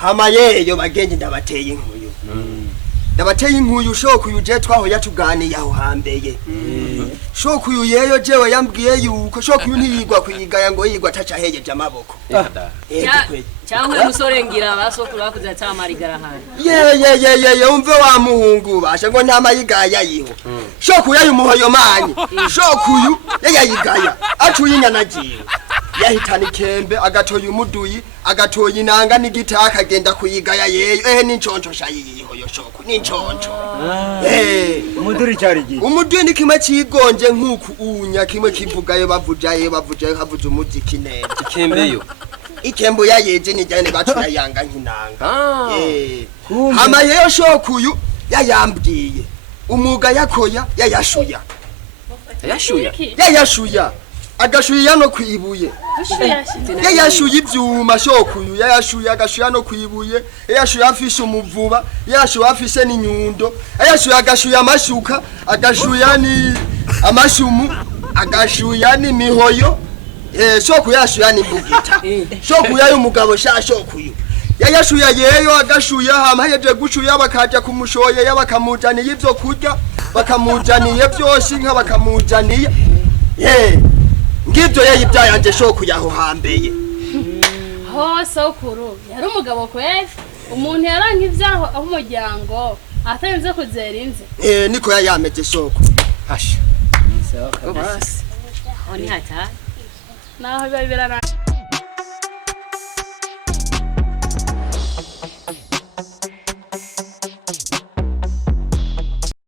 hama yeyo bagenzi ndabateye inkuyu ndabateye inkuyu shokuyu je twaho yatuganiye aho hambeye shokuyu yeyo jewe yambwiye yuko shokuyu ntiyigwa kwigaya ngo yigwa atacahejeje amaboko cyangwa musore ngira basokuru bakuze atamarigara hano ye umve wa muhungu basha ngo nta mayigaya yiho shokuyu ayumuhoyo manyi shokuyu yayigaya acuye inyana jiwe yahitana ikembe agatoye umuduyi agatoye inanga n'igitaka agenda kuyigaya yeyo n'inconco shayiyiho yo shoku n'inconco umuduri cyari gihe umuduyi ni kimwe cigonje nk'uku unya kimwe kivugayo bavujaye havuze umuziki neza ikembeyo ikembo yayeje nijyane baturayanga nk'inanga hama yeyo shokuyu yayambwiye umuga yakoya yayashuya agashuya no kwibuye yayashuye ivyuma shokuyu yayashuye agashuya no kwibuye yayashuye afishe umuvuba yayashuye afishe n'inyundo yayashuye agashuya amashuka agashuya ni amashumu agashuya ni mihoyo shokuyu yashuya ni mbugita shokuyu y'umugabo shokuyu yayashuya yeyo agashuya hama yeje gushuya bakaja kumushoye yabakamujaniye ivyo kurya bakamujaniye byose inka bakamujaniye ngibyo yayibyayanje shokuyu aho hambeye ho sokuru yari umugabo kwezi umuntu yaranka ivyaho aho umuryango atenze kuzera inze niko yayameje shoku hasha basi oni hata naho biba birana